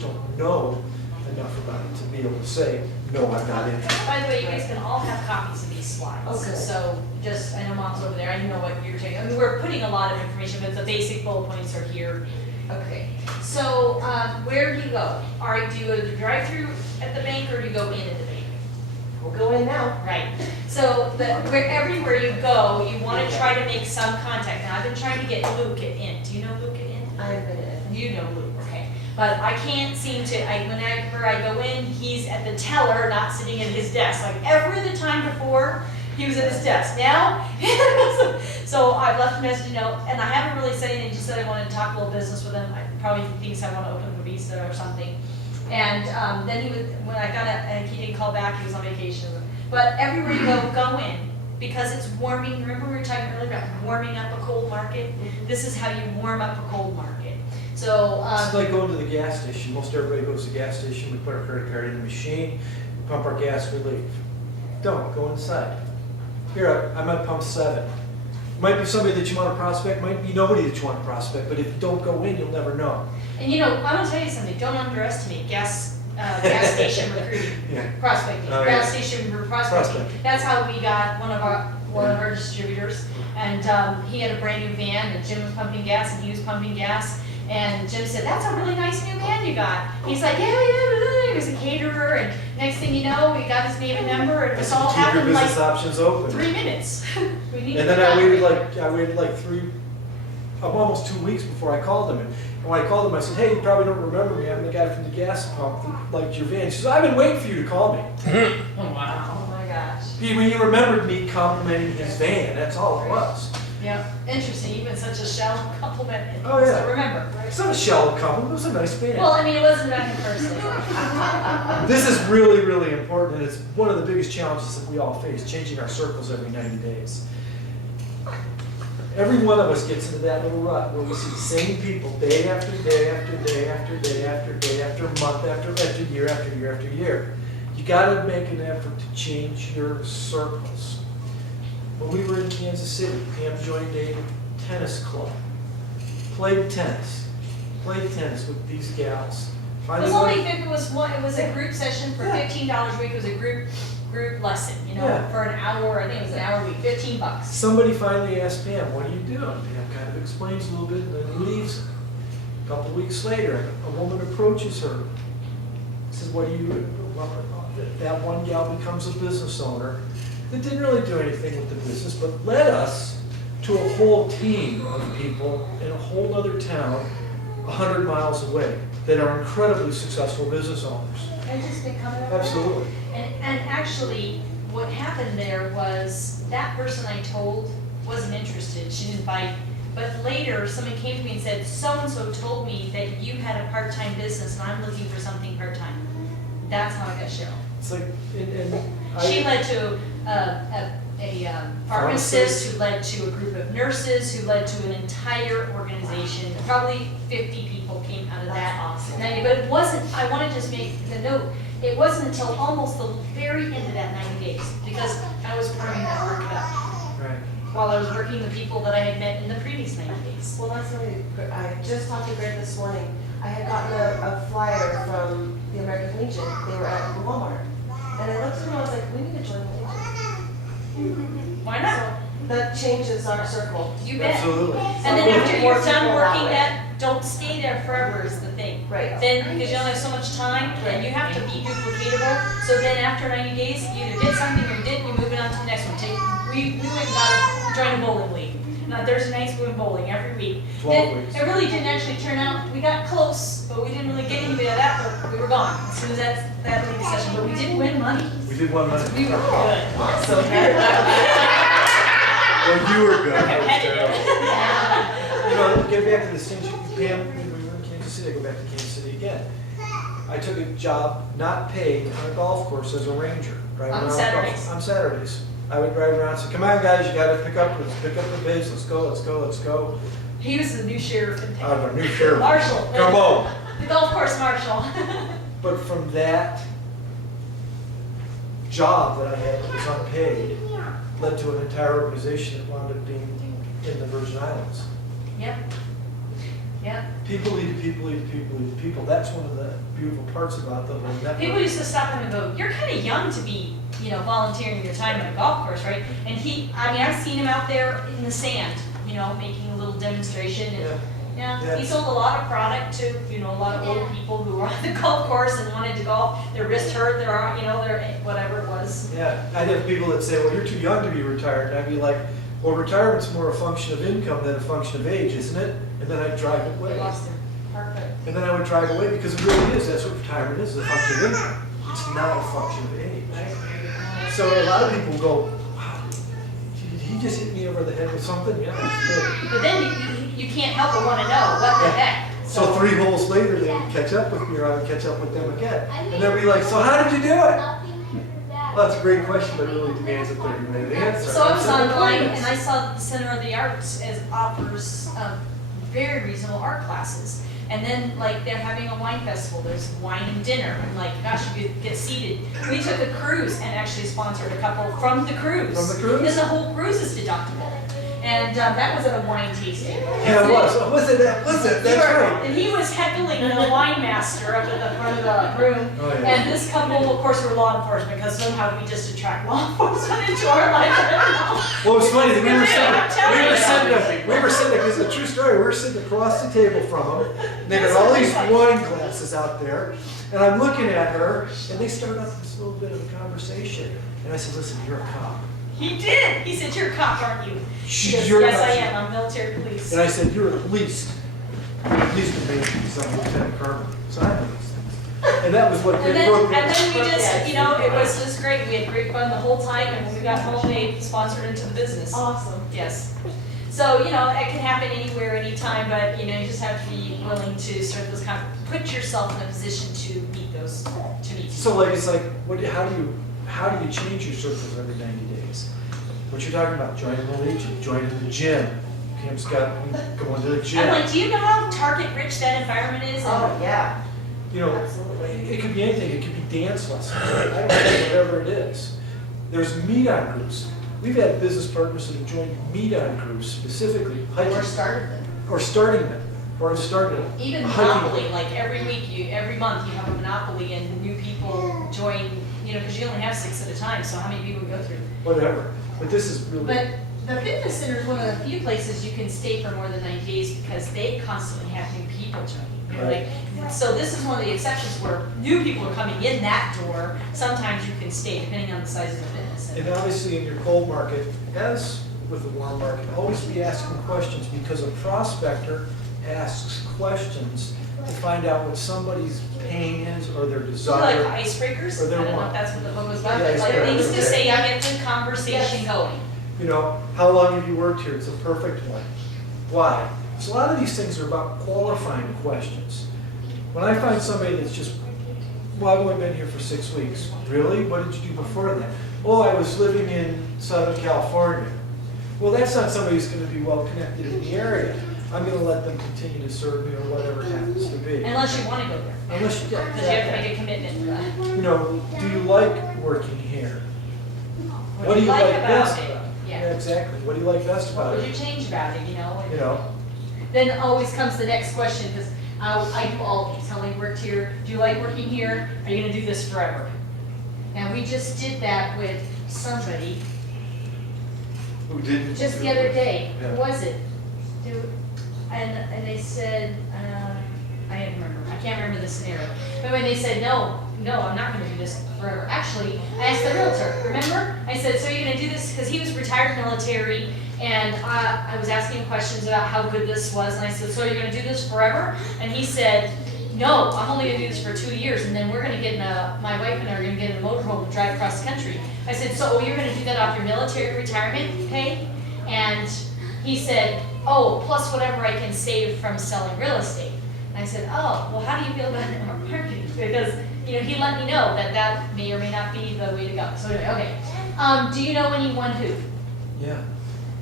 just don't know enough about it to be able to say, no, I'm not interested. By the way, you guys can all have copies of these slides. Okay. So just, I know Mom's over there, I know what you're taking. I mean, we're putting a lot of information, but the basic bullet points are here. Okay, so where do you go? Do you go to the drive-through at the bank or do you go into the bank? We'll go in now. Right, so everywhere you go, you want to try to make some contact. Now, I've been trying to get Luke at in. Do you know Luke at in? I've been in. You know Luke, okay. But I can't seem to, whenever I go in, he's at the teller, not sitting at his desk. Like every other time before, he was at his desk. Now, so I've left a message, and I haven't really said anything, just said I wanted to talk a little business with him. I probably thinks I want to open a visa or something. And then when I got it, and he didn't call back, he was on vacation. But everywhere you go in, because it's warming. Remember we were talking earlier about warming up a cold market? This is how you warm up a cold market. So It's like going to the gas station. Most everybody goes to the gas station, we put our credit card in the machine, we pump our gas, we leave. Don't, go inside. Here, I'm at pump 7. Might be somebody that you want to prospect, might be nobody that you want to prospect, but if you don't go in, you'll never know. And I'm gonna tell you something, don't underestimate gas station recruiting, Yeah. prospecting, Oh, gas yeah. station prospecting. Prospecting. That's how we got one of our distributors, and he had a brand new van, and Jim was pumping gas, and he was pumping gas, and Jim said, "That's a really nice new van you got." He's like, "Yeah, he was a caterer, and next thing you know, we got his name and number, and this all Keep your happened in business like options open. 3 minutes. We need to And then do that. I waited like almost 2 weeks before I called him. And when I called him, I said, "Hey, you probably don't remember me. I'm the guy from the gas pump that liked your van." He says, "I've been waiting for you to call me." Oh, wow. Oh my gosh. He remembered me complimenting his van. That's all it was. Yeah, interesting, even such a shallow compliment. Oh, yeah. So remember. It's not a shallow compliment. It was a nice van. Well, I mean, it wasn't about him personally. This is really, really important, and it's one of the biggest challenges that we all face, changing our circles every 90 days. Every one of us gets into that little rut where we see the same people day after day after day after day after day after month after year after year after year. You gotta make an effort to change your circles. When we were in Kansas City, Pam joined a tennis club, played tennis with these gals. It was only, it was a group session for $15 a week, it was a group lesson, Yeah. for an hour, I think it was an hour a week, $15. Somebody finally asked Pam, "What are you doing?" Pam kind of explains a little bit and then leaves. A couple of weeks later, a woman approaches her, says, "What do you do?" Well, that one gal becomes a business owner that didn't really do anything with the business, but led us to a whole team of people in a whole other town 100 miles away that are incredibly successful business owners. And just becoming a Absolutely. And actually, what happened there was, that person I told wasn't interested, she didn't bite. But later, someone came to me and said, "So-and-so told me that you had a part-time business and I'm looking for something part-time." That's how I got Cheryl. It's like, She led to a pharmacist, who led to a group of nurses, who led to an entire organization. Probably 50 people came out of that. That's awesome. But it wasn't, I want to just make the note, it wasn't until almost the very end of that 90 days, because I was burning that work up right. while I was working the people that I had met in the previous 90 days. Well, that's really good. I just talked to Greg this morning. I had gotten a flyer from the American Legion. They were at Walmart. And I looked at them and I was like, we need to join the Legion. Why not? That changes our circle. You bet. Absolutely. And then after More you're done people that working way. that, don't stay there forever is the thing. Right. Then, because you only have so much time, and you have to be duplicatable, so then after 90 days, you either did something or you didn't, you're moving on to the next one. We went and got joined a bowling league. Now, Thursday nights we went bowling every week. 12 weeks. It really didn't actually turn out, we got close, but we didn't really get anybody out of that, but we were gone as soon as that league session, but we did win money. We did one month. We were good. So Well, you were good. Competitive. Get back to the things Pam, when we were in Kansas City, I go back to Kansas City again. I took a job not paid on a golf course as a ranger. Driving On around Saturdays. On Saturdays. I would drive around and say, "Come on guys, you gotta pick up the bids, let's go, let's go, let's go." He was the new sheriff in town. I'm a new sheriff. Marshal. Come on. The golf course marshal. But from that job that I had that was unpaid, led to an entire organization that wound up being in the Virgin Islands. Yep. Yeah. People lead to people lead to people lead to people. That's one of the beautiful parts about the whole network. People used to stop him and go, "You're kind of young to be, volunteering your time at a golf course, right?" And I've seen him out there in the sand, making a little demonstration. And, Yeah. he sold a lot of product to, a lot of old people who were on the golf course and wanted to golf. Their wrist hurt, their arm, their whatever it was. Yeah, I'd have people that say, well, you're too young to be retired. And I'd be like, well, retirement's more a function of income than a function of age, isn't it? And then I'd drive it They away. lost their perfect. And then I would drive away because it really is. That's what retirement is, a function of income. It's not a function of age. So a lot of people go, wow, did he just hit me over the head with something? Yeah, that's good. But then you can't help but want to know what the heck. So 3 holes later, they would catch up with me, or I would catch up with them again. And they'd be like, so how did you do it? Well, that's a great question, but it really demands a 30-minute answer. So I was online and I saw that the Center of the Arts offers very reasonable art classes. And then they're having a wine festival, there's wine and dinner, and gosh, you could get seated. We took a cruise and actually sponsored a couple from the cruise. From the cruise? Because the whole cruise is deductible. And that was at a wine tasting. Yeah, it was. Was it? That's right. And he was heckling the wine master up at the front of the room. Oh, yeah. And this couple, of course, were law enforcement, because somehow we just attract law enforcement into our life. I don't know. Well, it was funny. We were I'm telling you. sitting, because it's a true story. We were sitting across the table from them. And they got all these wine glasses out there. And I'm looking at her, and they start up this little bit of a conversation. And I said, listen, you're a cop. He did. He said, "You're a cop, aren't you?" She goes, You're "Yes, not." I am. I'm military police." And I said, you're at least in some Lieutenant Colonel. So I know these things. And that was what And they broke me. then we just, it was just great. We had great fun the whole time, and when we got home, they sponsored into the business. Awesome. Yes. So, it can happen anywhere, anytime, but, you just have to be willing to start those put yourself in a position to meet those, So it's like, how do you change your circles every 90 days? What you're talking about, joining the Legion, joining the gym. Cam's got going to the gym. I'm like, do you know how target-rich that environment is? Oh, yeah, Absolutely. It could be anything. It could be dance lessons. I don't know, whatever it is. There's meet-on groups. We've had business partners that have joined meet-on groups specifically, hiking. or started them. Or starting them. Or started them. Even Hiking. Monopoly, every month you have a Monopoly and new people join, because you only have 6 at a time, so how many people go through? Whatever. But this is really. But the fitness center is one of the few places you can stay for more than 90 days because they constantly have new people joining. Right. So this is one of the exceptions where new people are coming in that door. Sometimes you can stay depending on the size of the fitness center. And obviously in your cold market, as with the warm market, always be asking questions because a prospector asks questions to find out what somebody's pain is or their Do you desire. like icebreakers? Or I their don't know want. if that's what the book was about, Yeah, but like icebreakers, things to okay. say to get the conversation going. How long have you worked here? It's a perfect one. Why? So a lot of these things are about qualifying questions. When I find somebody that's just, well, I've only been here for 6 weeks. Really? What did you do before that? Oh, I was living in Southern California. Well, that's not somebody who's going to be well connected in the area. I'm going to let them continue to serve me or whatever it happens to be. Unless you want to go there, Unless you, because you have to make a commitment for that. do you like working here? What do you like about best it? about it? Yeah. Exactly. What do you like best What about would it? you change about it, Then always comes the next question, because I do all these, how we worked here, do you like working here, are you gonna do this forever? And we just did that with somebody, Who didn't? just the other day, Yeah. who was it? And they said, I can't remember the scenario. But when they said, no, I'm not gonna do this forever. Actually, I asked the realtor, remember? I said, so you're gonna do this, because he was retired military, and I was asking him questions about how good this was, and I said, so you're gonna do this forever? And he said, no, I'm only gonna do this for 2 years, and then we're gonna get my wife and I are gonna get in a motorhome and drive across the country. I said, so you're gonna do that off your military retirement pay? And he said, oh, plus whatever I can save from selling real estate. And I said, oh, well, how do you feel about network marketing? Because, he let me know that may or may not be the way to go. So, okay. Do you know anyone who? Yeah.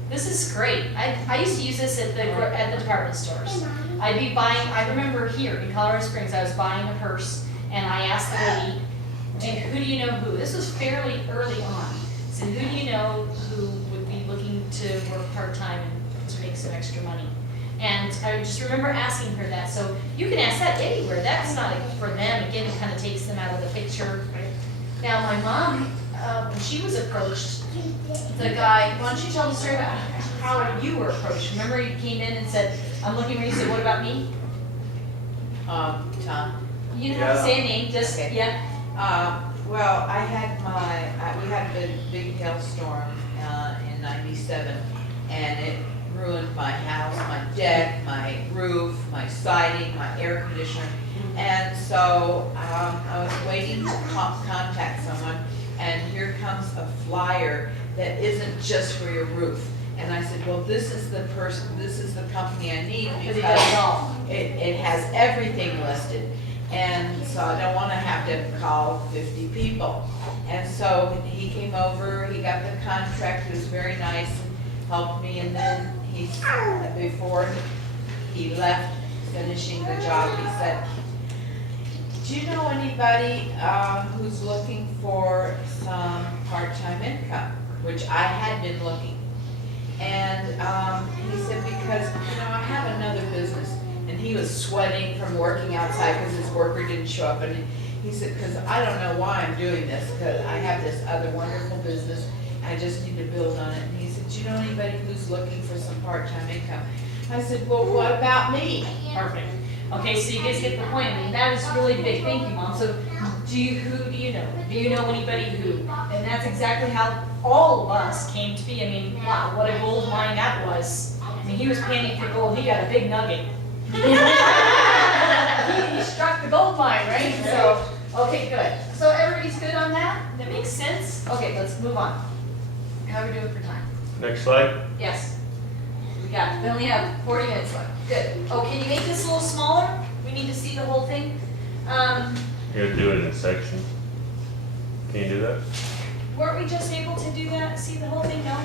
This is great. I used to use this at the department stores. I'd be buying, I remember here in Colorado Springs, I was buying a purse, and I asked the lady, who do you know who? This was fairly early on. I said, who do you know who would be looking to work part-time and to make some extra money? And I just remember asking her that, so you can ask that anywhere, that's not for them, again, it kind of takes them out of the picture. Now, my mom, when she was approached, the guy, why don't you tell the story about how you were approached? Remember you came in and said, I'm looking for you, said, what about me? Tom. You don't have to say a name, just, Okay. yeah, Well, I had we had a big hailstorm in '97, and it ruined my house, my deck, my roof, my siding, my air conditioner. And so I was waiting to contact someone, and here comes a flyer that isn't just for your roof. And I said, well, this is the company I need because he does it because all. it has everything listed. And so I don't want to have to call 50 people. And so he came over, he got the contract, he was very nice, and helped me, and then before he left, finishing the job, he said, do you know anybody who's looking for some part-time income? Which I had been looking. And he said, because, I have another business. And he was sweating from working outside because his worker didn't show up. And he said, because I don't know why I'm doing this, because I have this other wonderful business, I just need to build on it. And he said, do you know anybody who's looking for some part-time income? I said, well, what about me? Perfect. Okay, so you guys get the point. I mean, that is really big. Thank you, Mom. So, who do you know? Do you know anybody who? And that's exactly how all of us came to be. I mean, wow, what a gold mine that was. I mean, he was panning for gold. He got a big nugget. he struck the gold mine, right? So, okay, good. So everybody's good on that? That makes sense? Okay, let's move on. How are we doing for time? Next slide. Yes. We only have 40 minutes left. Good. Oh, can you make this a little smaller? We need to see the whole thing. You gotta do it in a section. Can you do that? Weren't we just able to do that? See the whole thing? No?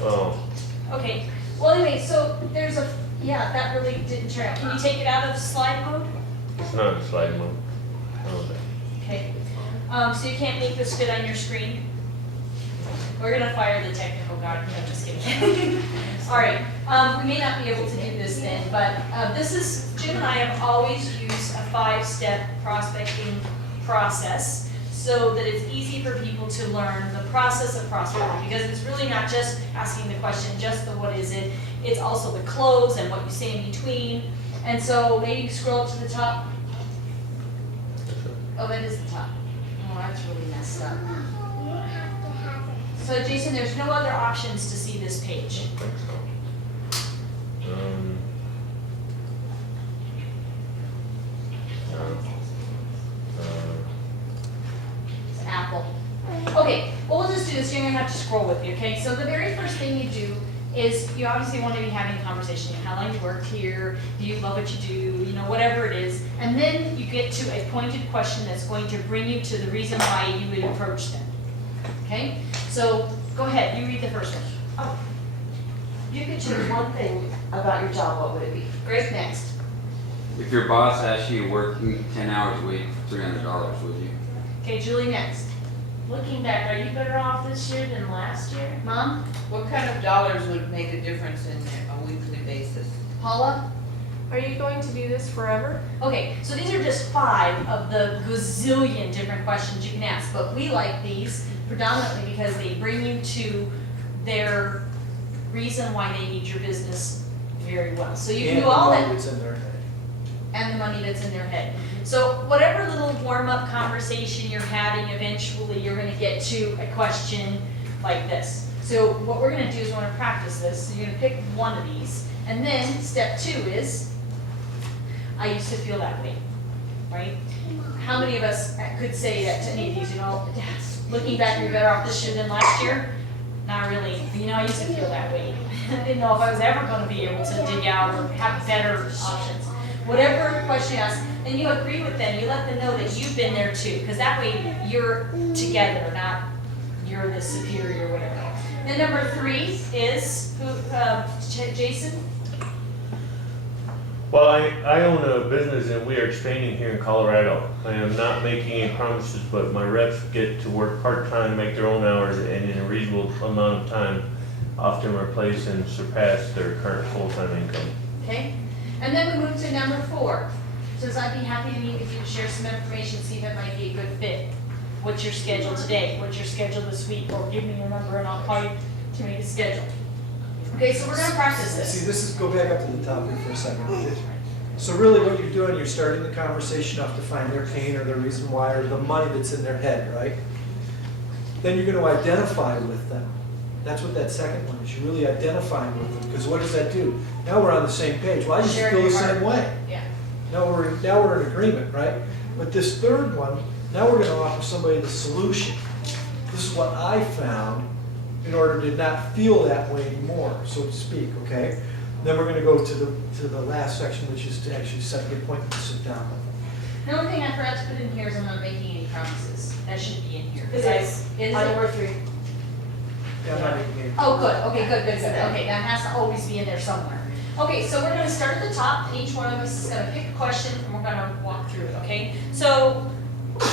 Oh, Okay. Well, anyway, so there's that really didn't turn out. Can you take it out of slide mode? it's not in slide mode. Oh, Okay. So you can't make this fit on your screen? We're gonna fire the technical guy. No, just kidding. All right. We may not be able to do this then, but Jim and I have always used a 5-step prospecting process so that it's easy for people to learn the process of prospecting, because it's really not just asking the question, just the what is it, it's also the close and what you say in between. And so maybe scroll up to the top. Oh, that is the top. Oh, that's really messed up. So Jason, there's no other options to see this I page. don't think so. It's Apple. Okay, well, we'll just do this. You're gonna have to scroll with me, okay? So the very first thing you do is you obviously want to be having a conversation. How long you worked here? Do you love what you do? Whatever it is. And then you get to a pointed question that's going to bring you to the reason why you would approach them. Okay? So go ahead, you read the first one. Oh. You could choose one thing about your job, what would it be? Grace, next. If your boss asked you to work 10 hours a week for $300, would you? Okay, Julie, next. Looking back, are you better off this year than last year? Mom? What kind of dollars would make a difference in a weekly basis? Paula? Are you going to do this forever? Okay, so these are just 5 of the gazillion different questions you can ask, but we like these predominantly because they bring you to their reason why they need your business very well. So you can do all that, It's in their head. and the money that's in their head. So whatever little warm-up conversation you're having, eventually you're gonna get to a question like this. So what we're gonna do is we're gonna practice this. So you're gonna pick one of these, and then step 2 is, I used to feel that way, right? How many of us could say that to any of these, looking back, you're better off this year than last year? Not really. I used to feel that way. I didn't know if I was ever gonna be able to dig out or have better options. Whatever question you ask, and you agree with them, you let them know that you've been there too, because that way you're together, not you're the superior or whatever. Then number 3 is, Jason? Well, I own a business and we are expanding here in Colorado. I am not making any promises, but my reps get to work part-time, make their own hours, and in a reasonable amount of time, often replace and surpass their current full-time income. okay? And then we move to number 4. Says, I'd be happy to meet with you to share some information, see if it might be a good fit. What's your schedule today? What's your schedule this week? Or give me your number and I'll call you to make a schedule. Okay, so we're gonna practice See, this. this is, go back up to the top here for a second. So really what you're doing, you're starting the conversation off to find their pain or their reason why or the money that's in their head, right? Then you're gonna identify with them. That's what that second one is, you're really identifying with them, because what does that do? Now we're on the same page, well, I just Sharing feel the your same heart. way. Yeah. Now we're in agreement, right? But this third one, now we're gonna offer somebody the solution. This is what I found in order to not feel that way anymore, so to speak, okay? Then we're gonna go to the last section, which is to actually set the appointment, sit down with them. The only thing I forgot to put in here is I'm not making any promises. That should be in here. It is. Is On it? number 3. Yeah, I'm not making any- Oh, good, okay, good. Okay, that has to always be in there somewhere. Okay, so we're gonna start at the top, and each one of us is gonna pick a question, and we're gonna walk through it, okay? So,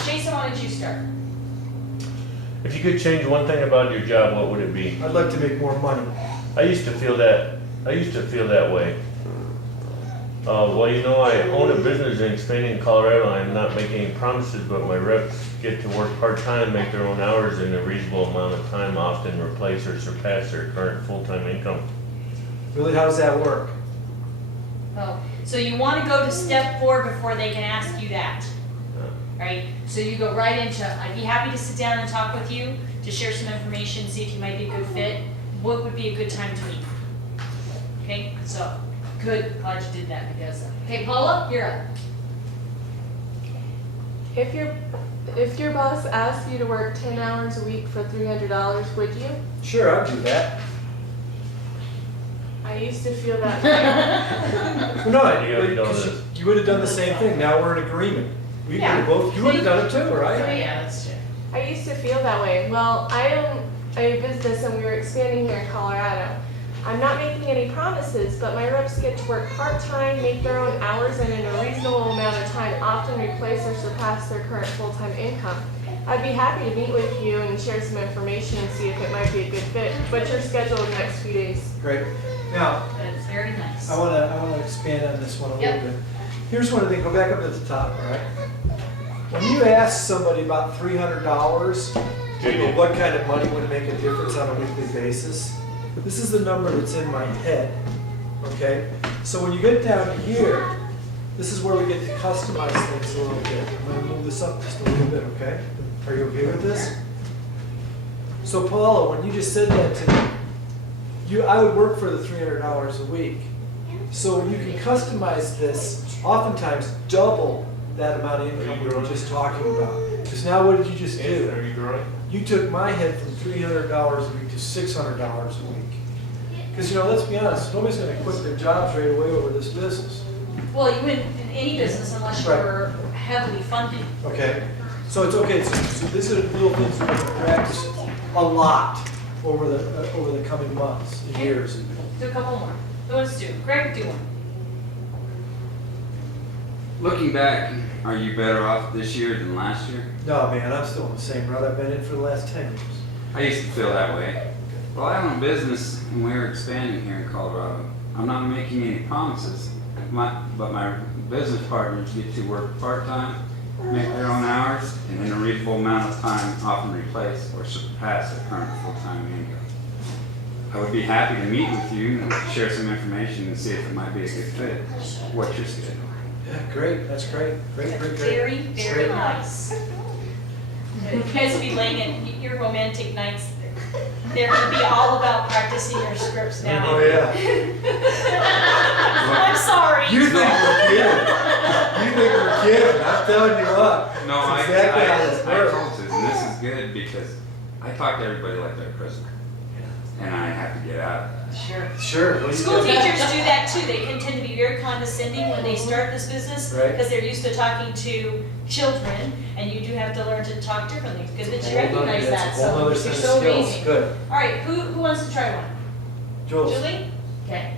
Jason, why don't you start? If you could change one thing about your job, what would it be? I'd like to make more money. I used to feel that way. Well, you know, I own a business in Spain, Colorado. I'm not making any promises, but my reps get to work part-time, make their own hours in a reasonable amount of time, often replace or surpass their current full-time income. Really, how does that work? Oh, so you wanna go to step 4 before they can ask you that, right? So you go right into, I'd be happy to sit down and talk with you, to share some information, see if you might be a good fit. What would be a good time to meet? Okay, so, good, glad you did that, because, okay, Paula, you're up. If your boss asked you to work 10 hours a week for $300, would you? Sure, I'll do that. I used to feel that way. Well, no, You gotta know because this. you would have done the same thing, now we're in agreement. We would Yeah. have both, you would have done it too, right? Yeah, that's true. I used to feel that way. Well, I own a business and we were expanding here in Colorado. I'm not making any promises, but my reps get to work part-time, make their own hours, and in a reasonable amount of time often replace or surpass their current full-time income. I'd be happy to meet with you and share some information and see if it might be a good fit. What's your schedule in the next few days? Great. Now, That's very nice. I wanna expand on this one a little Yep. bit. Here's one of the things, go back up to the top, all right? When you ask somebody about $300, what kind of money would make a difference on a weekly basis? This is the number that's in my head, okay? So when you get down to here, this is where we get to customize things a little bit. I'm gonna move this up just a little bit, okay? Are you okay with this? So Paula, when you just said that to me, I would work for the $300 a week. So you can customize this, oftentimes double that amount of income we were just talking about. Because now what did you just do? Are you growing? You took my head from $300 a week to $600 a week. Because, let's be honest, nobody's gonna quit their jobs right away over this business, Well, you wouldn't in any business unless you Right. were heavily funded. okay? So it's okay, so these are little things we're gonna practice a lot over the coming months and years. Do a couple more. Who wants to do? Greg, do one. Looking back, are you better off this year than last year? No, man, I'm still in the same route I've been in for the last 10 years. I used to feel that way. Well, I own a business and we're expanding here in Colorado. I'm not making any promises, but my business partners get to work part-time, make their own hours, and in a reasonable amount of time often replace or surpass their current full-time income. I would be happy to meet with you and share some information and see if it might be a good fit. What's your schedule? Yeah, great, that's great, great. Very, very Great. nice. You guys will be laying in your romantic nights. They're gonna be all about practicing your scripts now. Oh, yeah. I'm sorry. You think we're kidding? You think we're kidding? I'm telling you what. No, That's exactly how this I works. told you, and this is good because I talk to everybody like they're a prisoner. And I have to get out of that. Sure. Sure. What do you School think? teachers do that too. They can tend to be very condescending when they start this business Right. because they're used to talking to children, and you do have to learn to talk differently because you recognize that. That's a whole So other you're set of so skills. amazing. Good. All right, who wants to try one? Jules. Julie? Okay.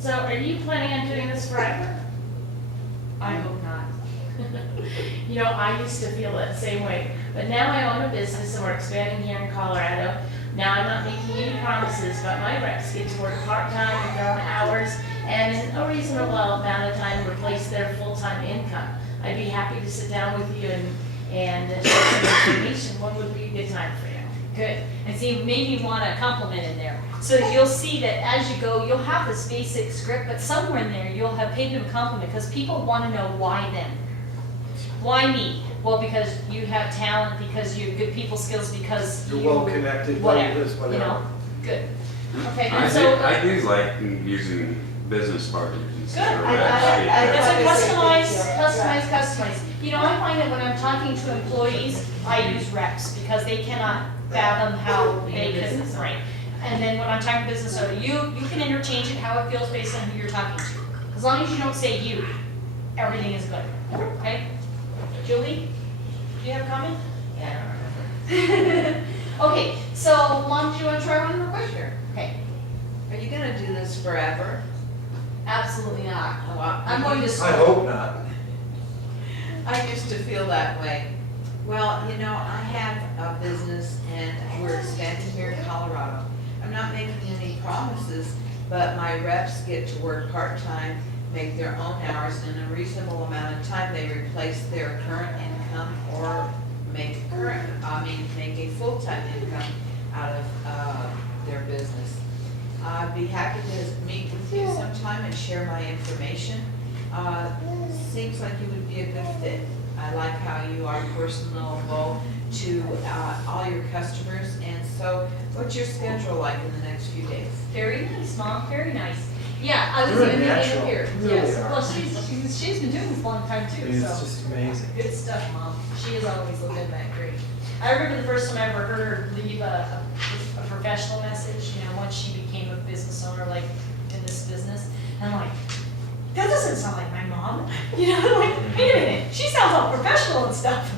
So are you planning on doing this forever? I hope not. You know, I used to feel that same way, but now I own a business and we're expanding here in Colorado. Now I'm not making any promises, but my reps get to work part-time with their own hours and in a reasonable amount of time replace their full-time income. I'd be happy to sit down with you and share some information. When would be a good time for you? Good. And see, maybe want a compliment in there. So you'll see that as you go, you'll have this basic script, but somewhere in there, you'll have paid them a compliment because people want to know why them. Why me? Well, because you have talent, because you have good people skills, because You're you, well connected, whatever, this, you whatever. know? Good. Okay, I and do, so. I do like using business partners instead of Good. reps. That's a Yeah. customize. You know, I find that when I'm talking to employees, I use reps because they cannot fathom how they can, right? And then when I'm talking business owner, you can interchange it how it feels based on who you're talking to. As long as you don't say you, everything is good, okay? Julie, do you have a comment? Yeah, I don't remember. Okay, so Mom, do you want to try one more question? Okay, Are you gonna do this forever? absolutely not. Well, I'm going to I school. hope not. I used to feel that way. Well, you know, I have a business and we're expanding here in Colorado. I'm not making any promises, but my reps get to work part-time, make their own hours, and in a reasonable amount of time, they replace their current income or make a full-time income out of their business. I'd be happy to meet with you sometime and share my information. Seems like you would be a good fit. I like how you are personable to all your customers, and so what's your schedule like in the next few days? Very nice, Mom, very nice. Yeah, I was You're even thinking natural. of here. You really Yes, are. well, she's been doing this a long time too, It's so. just amazing. Good stuff, Mom. She has always been that great. I remember the first time I ever heard her leave a professional message, you know, once she became a business owner, like in this business. And I'm like, that doesn't sound like my mom. You know, I'm like, wait a minute, she sounds all professional and stuff.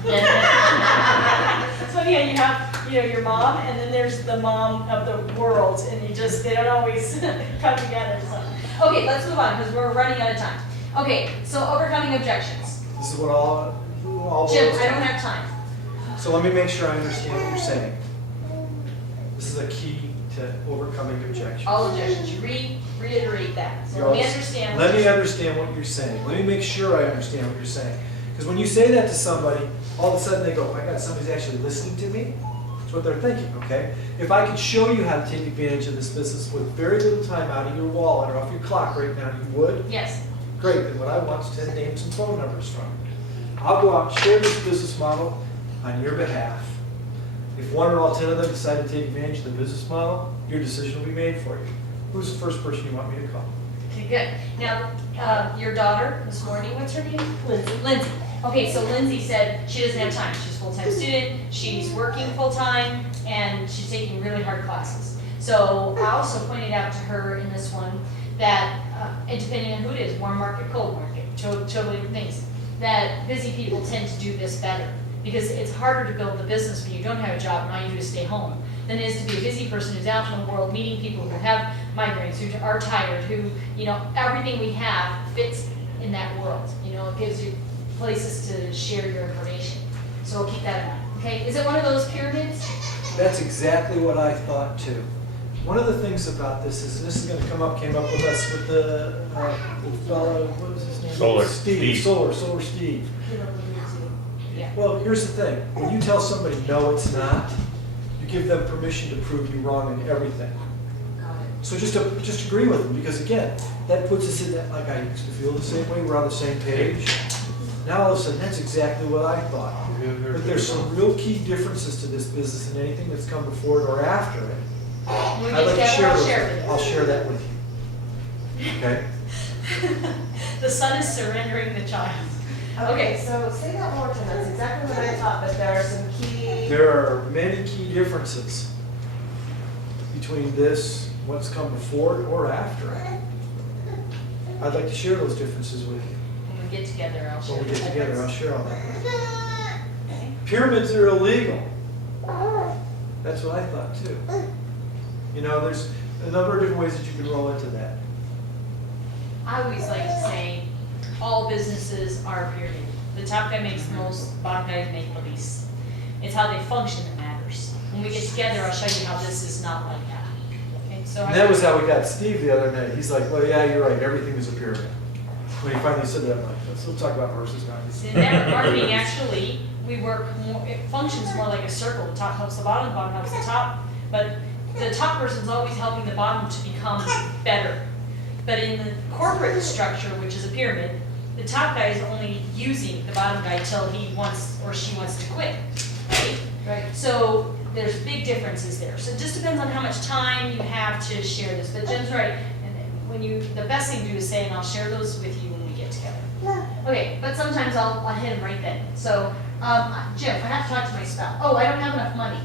So yeah, you have, you know, your mom, and then there's the mom of the world, and they don't always come together, so. Okay, let's move on, because we're running out of time. Okay, so overcoming objections. This is what all Jim, boils I don't down. have time. So let me make sure I understand what you're saying. This is a key to overcoming objections. All objections, you reiterate that, so You're let me all- understand. Let me understand what you're saying. Let me make sure I understand what you're saying. Because when you say that to somebody, all of a sudden they go, my God, somebody's actually listening to me? That's what they're thinking, okay? If I could show you how to take advantage of this business with very little time out of your wallet or off your clock right now, you would? Yes, Great, then what I want is to name some phone numbers from. I'll go out and share this business model on your behalf. If one or all 10 of them decide to take advantage of the business model, your decision will be made for you. Who's the first person you want me to call? okay, good. Now, your daughter this morning, what's her name? Lindsay. Lindsay. Okay, so Lindsay said she doesn't have time. She's a full-time student, she's working full-time, and she's taking really hard classes. So I also pointed out to her in this one that, and depending on who it is, warm market, cold market, totally different things, that busy people tend to do this better. Because it's harder to build the business when you don't have a job and all you do is stay home than it is to be a busy person who's out in the world meeting people who have migraines, who are tired, who, you know, everything we have fits in that world. You know, it gives you places to share your information. So we'll keep that in mind, okay? Is it one of those pyramids? That's exactly what I thought too. One of the things about this is, and this is gonna came up with us with the fellow, what was his name? Solar Steve, Steve. Solar Steve. Yeah. Well, here's the thing, when you tell somebody, no, it's not, you give them permission to prove you wrong in everything. Got it. So just agree with them, because again, that puts us in that, like I used to feel the same way, we're on the same page. Now all of a sudden, that's exactly what I thought. But there's some real key differences to this business and anything that's come before it or after it. When we I'd get like to together, share I'll with share you. with I'll share that with you. Okay? The son is surrendering the child. Okay. So say that one more time, that's exactly what I thought, but there are some key. There are many key differences between this, what's come before it or after it. I'd like to share those differences with you. When we get together, I'll share. When we get the together, I'll difference. share all that with you. Okay. Pyramids are illegal. That's what I thought too. You know, there's a number of different ways that you can roll into that. I always like to say, all businesses are pyramid. The top guy makes the most, bottom guys make the least. It's how they function that matters. When we get together, I'll show you how this is not like that. Okay, so. And that was how we got Steve the other night. He's like, well, yeah, you're right, everything is a pyramid. When he finally said that, I'm like, let's talk about horses now. In network marketing, actually, we work more, it functions more like a circle. The top helps the bottom helps the top. But the top person's always helping the bottom to become better. But in the corporate structure, which is a pyramid, the top guy is only using the bottom guy till he wants or she wants to quit, right? Right. So there's big differences there. So it just depends on how much time you have to share this. But Jim's right. And then when you, the best thing to do is say, and I'll share those with you when we get together. Okay, but sometimes I'll hit him right then. So, Jim, I have to talk to my spouse. Oh, I don't have enough money.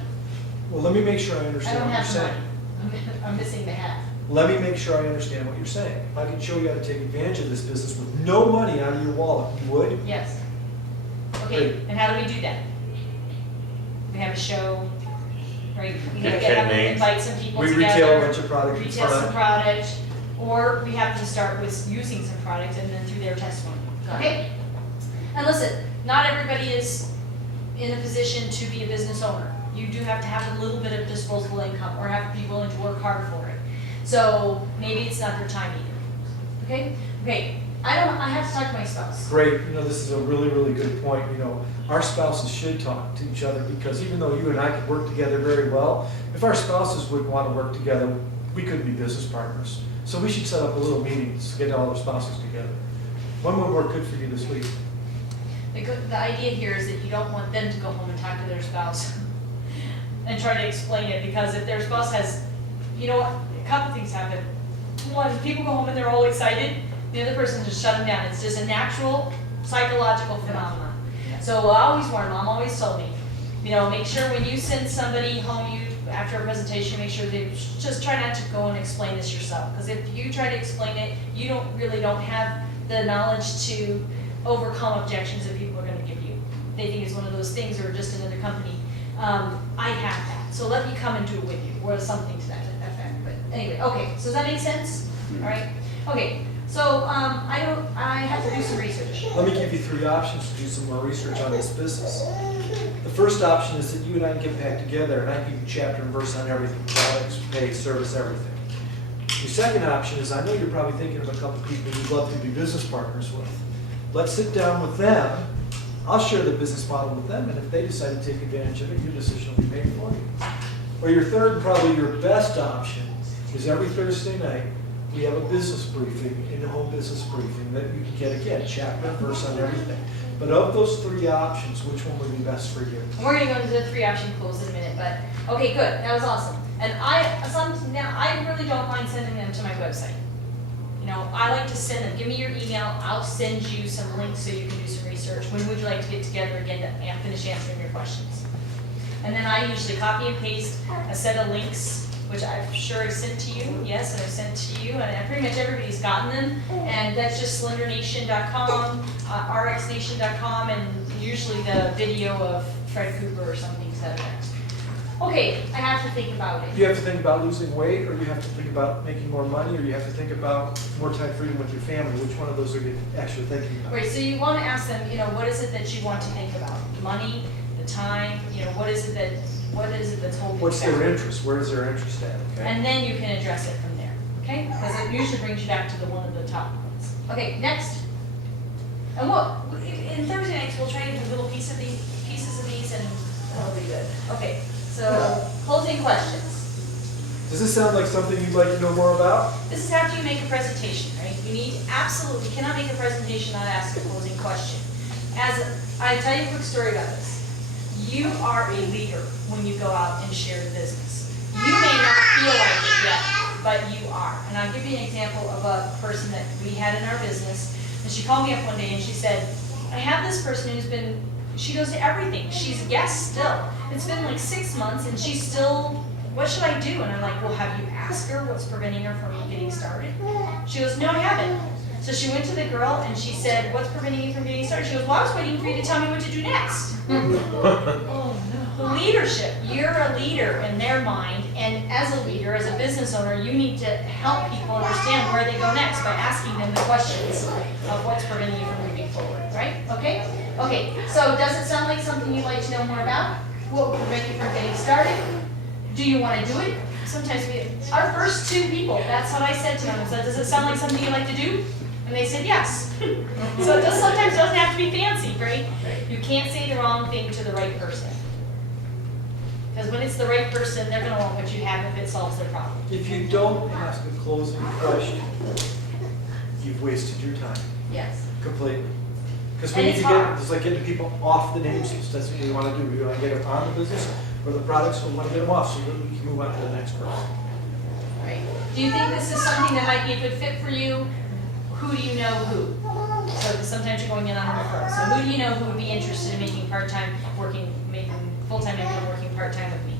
Well, let me make sure I I understand don't what you're have the saying. money. I'm missing the half. Let me make sure I understand what you're saying. If I can show you how to take advantage of this business with no money out of your wallet, you would? Yes. Okay, Great. and how do we do that? We have a show, right? We Get have to names. invite some people We together. retail a bunch of product in Retail some front. product, or we have to start with using some product and then through their testimony, okay? And listen, not everybody is in a position to be a business owner. You do have to have a little bit of disposable income or have to be willing to work hard for it. So maybe it's not their time either, okay? Okay, I have to talk to my spouse. Great, you know, this is a really, really good point. You know, our spouses should talk to each other because even though you and I could work together very well, if our spouses wouldn't want to work together, we couldn't be business partners. So we should set up a little meeting to get all our spouses together. When would work good for you this week? The idea here is that you don't want them to go home and talk to their spouse and try to explain it, because if their spouse has, you know what, a couple things happen. One, people go home and they're all excited, the other person just shut them down. It's just a natural psychological phenomenon. So I always warn, Mom always told me, you know, make sure when you send somebody home, after a presentation, make sure they just try not to go and explain this yourself. Because if you try to explain it, you don't have the knowledge to overcome objections that people are going to give you. They think it's one of those things or just another company. I have that, so let me come and do it with you, or something to that effect. But anyway, okay, so does that make sense? All right, okay, so I have to do some research. Let me give you 3 options to do some more research on this business. The first option is that you and I can get back together and I give you chapter and verse on everything, products, pay, service, everything. Your second option is, I know you're probably thinking of a couple people you'd love to be business partners with. Let's sit down with them. I'll share the business model with them, and if they decide to take advantage of it, your decision will be made for you. Or your third, and probably your best option, is every Thursday night, we have a business briefing, in-home business briefing, that you can get, again, chapter and verse on everything. But of those 3 options, which one would be best for you? We're gonna go into the 3 option close in a minute, but, okay, good, that was awesome. And now I really don't mind sending them to my website. You know, I like to send them, give me your email, I'll send you some links so you can do some research. When would you like to get together again to finish answering your questions? And then I usually copy and paste a set of links, which I'm sure I've sent to you, yes, and I've sent to you, and pretty much everybody's gotten them. And that's just slendernation.com, rxnation.com, and usually the video of Fred Cooper or something to that effect. Okay, I have to think about it. You have to think about losing weight, or you have to think about making more money, or you have to think about more time freedom with your family. Which one of those are you actually thinking about? Right, so you want to ask them, you know, what is it that you want to think about? Money, the time, you know, what is it that's holding you What's back? their interest? Where is their interest at? Okay. And then you can address it from there, okay? Because it usually brings you back to the one of the top ones. Okay, next. And in Thursday nights, we'll try to do little pieces of these, and that'll be good. Okay, so closing questions. Does this sound like something you'd like to know more about? This is after you make a presentation, right? You cannot make a presentation not ask a closing question. I tell you a quick story about this. You are a leader when you go out and share the business. You may not feel like it yet, but you are. And I'll give you an example of a person that we had in our business. And she called me up one day and she said, I have this person she goes to everything. She's a guest still. It's been like 6 months and she's still, what should I do? And I'm like, well, have you asked her what's preventing her from getting started? She goes, no, I haven't. So she went to the girl and she said, what's preventing you from getting started? She goes, well, I was waiting for you to tell me what to do next. Oh, no. Leadership, you're a leader in their mind, and as a leader, as a business owner, you need to help people understand where they go next by asking them the questions of what's preventing you from moving forward, right? Okay? Okay, so does it sound like something you'd like to know more about? What will prevent you from getting started? Do you want to do it? Sometimes our first 2 people, that's what I said to them. So does it sound like something you'd like to do? And they said yes. So it sometimes doesn't have to be fancy, right? You can't say the wrong thing to the right person. Because when it's the right person, they're gonna want what you have if it solves their problem. If you don't ask a closing question, you've wasted your time Yes. completely. Because we And need it's to hard. get, it's like getting people off the names list, that's what we wanna do. We wanna get them on the business or the products, we wanna get them off so that we can move on to the next person. Right. Do you think this is something that might be a good fit for you? Who do you know who? So sometimes you're going in on a referral. So who do you know who would be interested in making part-time, making full-time income, working part-time with me?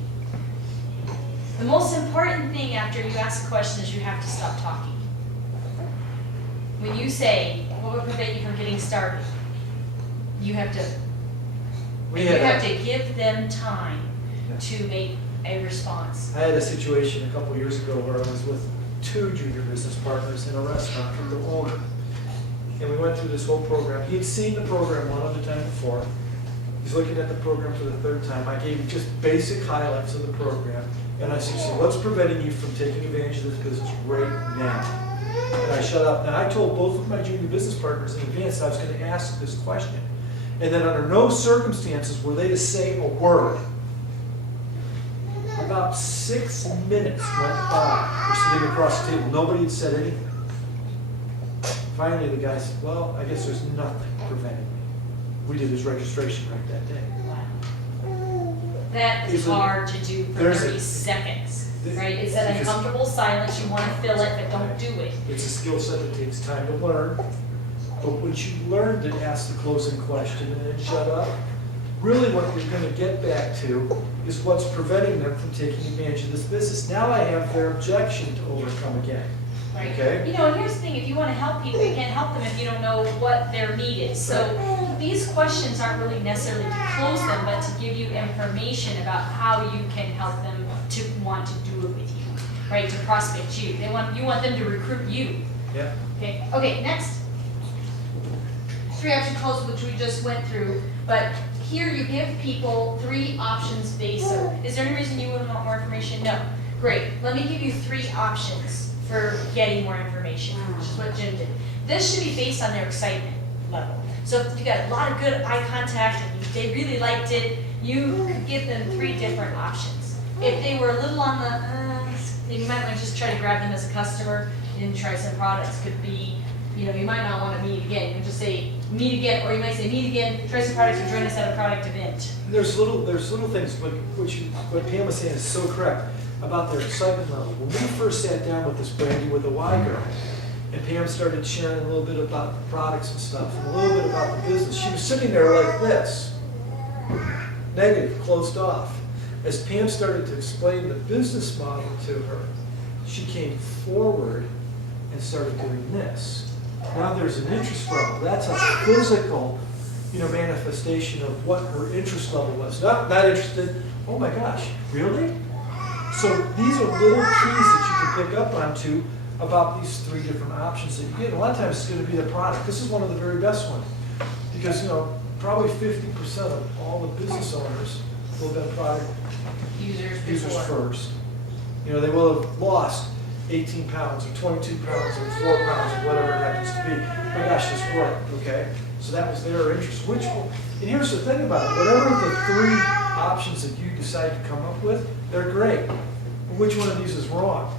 The most important thing after you ask a question is you have to stop talking. When you say, what would prevent you from getting started? You have to, We you had have a- to give them time to make a response. I had a situation a couple years ago where I was with 2 junior business partners in a restaurant with the owner. And we went through this whole program. He'd seen the program one other time before. He's looking at the program for the 3rd time. I gave him just basic highlights of the program. And I said, so what's preventing you from taking advantage of this business right now? And I shut up. And I told both of my junior business partners in advance I was going to ask this question. And then under no circumstances were they to say a word. About 6 minutes went by. We're sitting across the table. Nobody had said anything. Finally, the guy said, well, I guess there's nothing preventing me. We did his registration right that day. That is Is it- hard to do for there's a- 30 seconds, Th- right? It's an because- uncomfortable silence, you wanna fill it, but don't do it. It's a skill set that takes time to learn. But once you learn to ask the closing question and then shut up, really what you're gonna get back to is what's preventing them from taking advantage of this business. Now I have their objection to overcome again. Right. Okay. You know, and here's the thing, if you wanna help people, you can't help them if you don't know what their need is. So these questions aren't really necessarily to close them, but to give you information about how you can help them to want to do it with you, right? To prospect you. You want them to recruit you. Yeah. Okay, next. 3 option calls, which we just went through, but here you give people 3 options based on, is there any reason you would want more information? No. Great, let me give you 3 options for getting more information, which is what Jim did. This should be based on their excitement level. So if you got a lot of good eye contact and they really liked it, you could give them 3 different options. If they were a little on the, then you might want to just try to grab them as a customer and try some products. Could be, you might not want to meet again. You can just say meet again, or you might say meet again, try some products, or join us at a product event. There's little things, but what Pam was saying is so correct about their excitement level. When we first sat down with this Brandy with the Y girl, and Pam started sharing a little bit about the products and stuff, and a little bit about the business, she was sitting there like this, negative, closed off. As Pam started to explain the business model to her, she came forward and started doing this. Now there's an interest level. That's a physical, manifestation of what her interest level was. Not interested. Oh my gosh, really? So these are little keys that you can pick up onto about these 3 different options that you get. A lot of times it's going to be the product. This is one of the very best ones because probably 50% of all the business owners will have been product users first. They will have lost 18 pounds or 22 pounds or 4 pounds or whatever it happens to be. Oh my gosh, this worked, okay? So that was their interest. And here's the thing about it. Whatever the 3 options that you decide to come up with, they're great. But which one of these is wrong?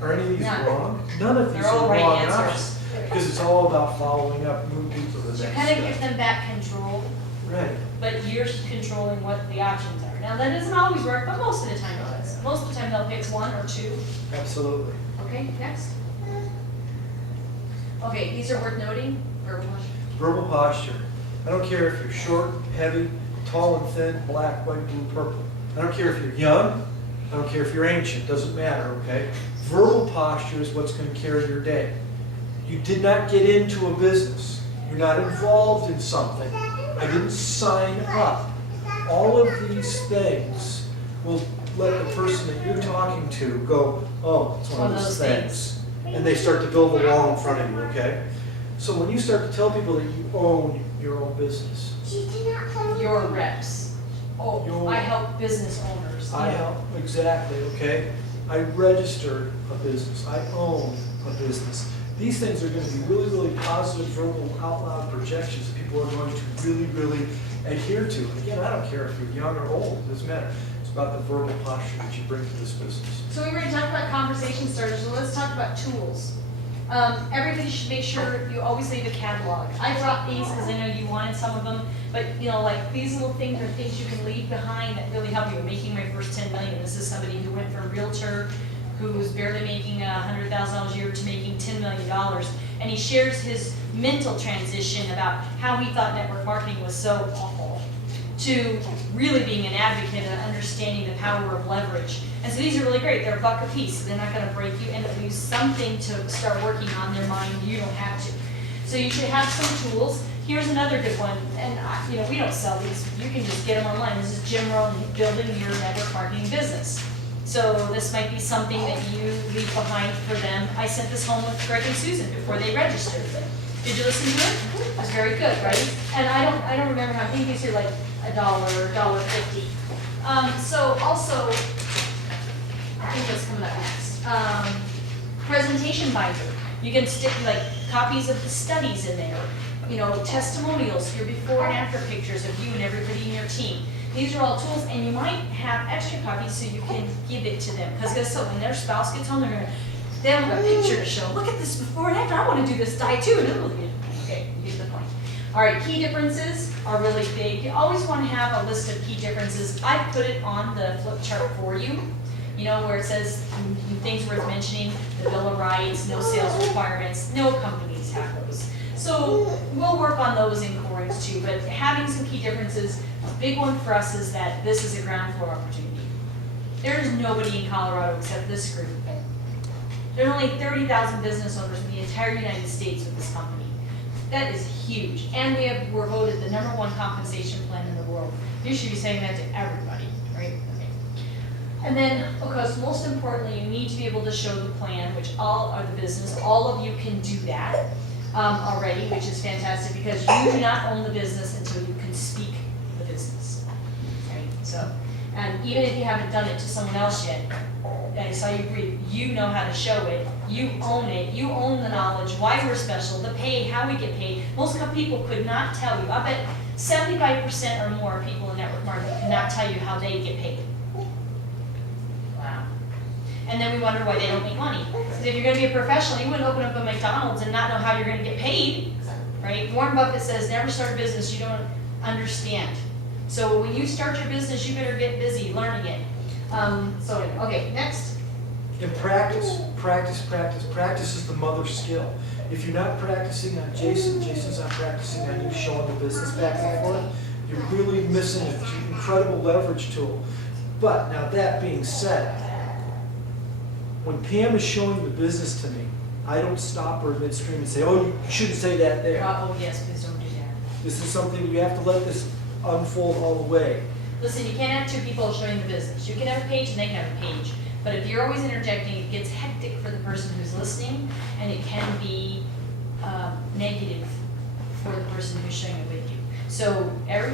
Are any of these None. wrong? None of these They're all are right wrong answers. options. Because it's all about following up, moving people to the You next kind of give step. them back control, Right. but you're controlling what the options are. Now, that doesn't always work, but most of the time it does. Most of the time they'll pick 1 or 2. Absolutely. Okay, next. Okay, these are worth noting. Verbal posture. Verbal posture. I don't care if you're short, heavy, tall and thin, black, white, blue, purple. I don't care if you're young. I don't care if you're ancient. Doesn't matter, okay? Verbal posture is what's going to carry your day. You did not get into a business. You're not involved in something. I didn't sign up. All of these things will let the person that you're talking to go, oh, it's one of those things. And they start to build the wall in front of you, okay? So when you start to tell people that you own your own business? Your reps. Oh, Your- I help business owners. I help, exactly, okay? I registered a business, I own a business. These things are gonna be really, really positive, verbal, out loud projections that people are going to really, really adhere to. Again, I don't care if you're young or old, it doesn't matter. It's about the verbal posture that you bring to this business. So we were gonna talk about conversation starters, so let's talk about tools. Everybody should make sure you always leave a catalog. I brought these because I know you wanted some of them, but you know, like these little things are things you can leave behind that really help you. Making my first 10 million. This is somebody who went from realtor, who was barely making $100,000 a year to making $10 million. And he shares his mental transition about how he thought network marketing was so awful to really being an advocate and understanding the power of leverage. And so these are really great. They're $1 a piece. So they're not going to break you, and it leaves something to start working on their mind. You don't have to. So you should have some tools. Here's another good one, and you know, we don't sell these. You can just get them online. This is Jim Rohn, Building Your Network Marketing Business. So this might be something that you leave behind for them. I sent this home with Greg and Susan before they registered. Did you listen to it? It was very good, right? And I don't remember how, I think these are like $1 or $1.50. So also, I think what's coming up next. Presentation binder. You can stick like copies of the studies in there. You know, testimonials, your before and after pictures of you and everybody in your team. These are all tools, and you might have extra copies so you can give it to them. Because guess what, when their spouse gets home, they have a picture to show. Look at this before and after. I want to do this die too. Okay, you get the point. All right, key differences are really big. You always want to have a list of key differences. I put it on the flip chart for you. You know, where it says things worth mentioning, the Bill of Rights, no sales requirements, no companies have those. So we'll work on those in Corinth too, but having some key differences, a big one for us is that this is a ground floor opportunity. There's nobody in Colorado except this group. There are only 30,000 business owners in the entire United States with this company. That is huge. And we're voted the #1 compensation plan in the world. You should be saying that to everybody, right? Okay. And then, of course, most importantly, you need to be able to show the plan, which all are the business. All of you can do that. Already, which is fantastic because you do not own the business until you can speak the business, right? So, and even if you haven't done it to someone else yet, I saw you breathe, you know how to show it, you own the knowledge, why we're special, the pay, how we get paid. Most people could not tell you. I bet 75% or more of people in network marketing could not tell you how they get paid. Wow. And then we wonder why they don't make money. Because if you're going to be a professional, you wouldn't open up a McDonald's and not know how you're going to get paid, right? Warren Buffett says, never start a business you don't understand. So when you start your business, you better get busy learning it. Okay, next. And practice is the mother skill. If you're not practicing on Jason, Jason's not practicing on you showing the business back and forth, you're really missing an incredible leverage tool. But now that being said, when Pam is showing the business to me, I don't stop her midstream and say, oh, you shouldn't say that there. Oh, yes, please don't do that. This is something you have to let this unfold all the way. Listen, you can't have two people showing the business. You can have a page and they can have a page. But if you're always interjecting, it gets hectic for the person who's listening, and it can be negative for the person who's showing it with you. So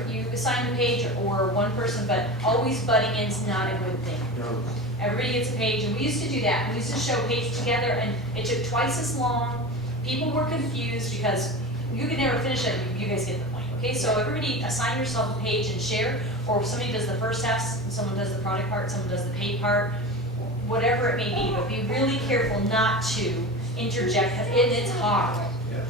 you assign the page or one person, but always butting in is not a good thing. No. Everybody gets a page, and we used to do that. We used to show pages together, and it took twice as long. People were confused because you could never finish it. You guys get the point, okay? So everybody assign yourself a page and share, or if somebody does the first half, someone does the product part, someone does the paid part, whatever it may be. But be really careful not to interject, because it's hard.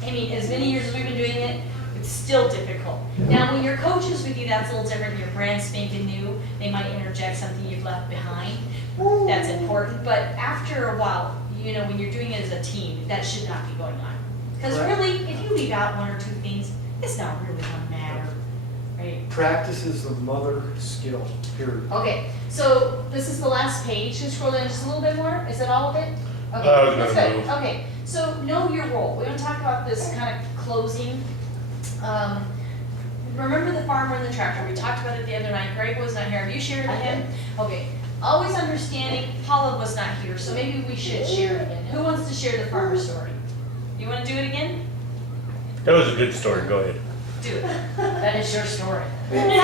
I mean, as many years as we've been doing it, it's still difficult. Now, when your coach is with you, that's a little different. You're brand spanking new. They might interject something you've left behind. That's important. But after a while, you know, when you're doing it as a team, that should not be going on. Because really, if you leave out one or two things, it's not really going to matter, right? Practice is the mother skill, period. Okay, so this is the last page. Just scroll down just a little bit more. Is that all of it? Okay, I was that's gonna good. move. Okay, so know your role. We're going to talk about this kind of closing. Remember the farmer and the tractor. We talked about it the other night. Greg was not here. Have you shared it with him? Okay. Always understanding Paula was not here, so maybe we should share it again. Who wants to share the farmer story? You want to do it again? That was a good story, go ahead. Do it. That is your story. You know,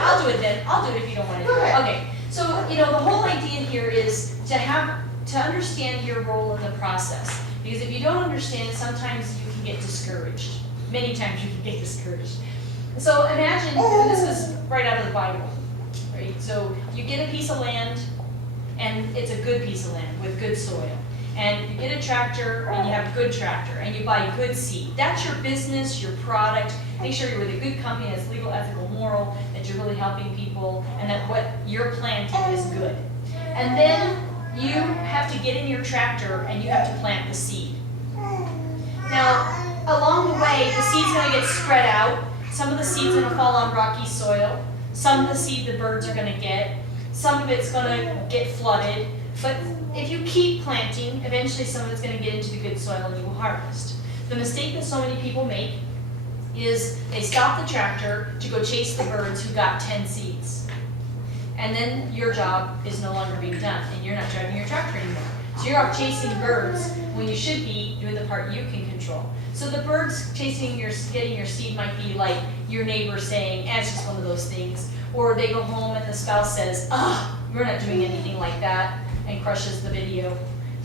I'll do it then. I'll do it if you don't want to do it. Okay. So, you know, the whole idea here is to understand your role in the process. Because if you don't understand it, sometimes you can get discouraged. Many times you can get discouraged. So imagine, and this is right out of the Bible, right? So you get a piece of land, and it's a good piece of land with good soil. And you get a tractor, and you have a good tractor, and you buy good seed. That's your business, your product. Make sure you're with a good company that's legal, ethical, moral, that you're really helping people, and that what you're planting is good. And then you have to get in your tractor, and you have to plant the seed. Now, along the way, the seed's going to get spread out. Some of the seed's going to fall on rocky soil. Some of the seed the birds are going to get. Some of it's going to get flooded. But if you keep planting, eventually some of it's going to get into the good soil and you will harvest. The mistake that so many people make is they stop the tractor to go chase the birds who got 10 seeds. And then your job is no longer being done and you're not driving your tractor anymore. So you're off chasing birds when you should be doing the part you can control. So the birds getting your seed might be like your neighbor saying, it's just one of those things. Or they go home and the spouse says, we're not doing anything like that, and crushes the video.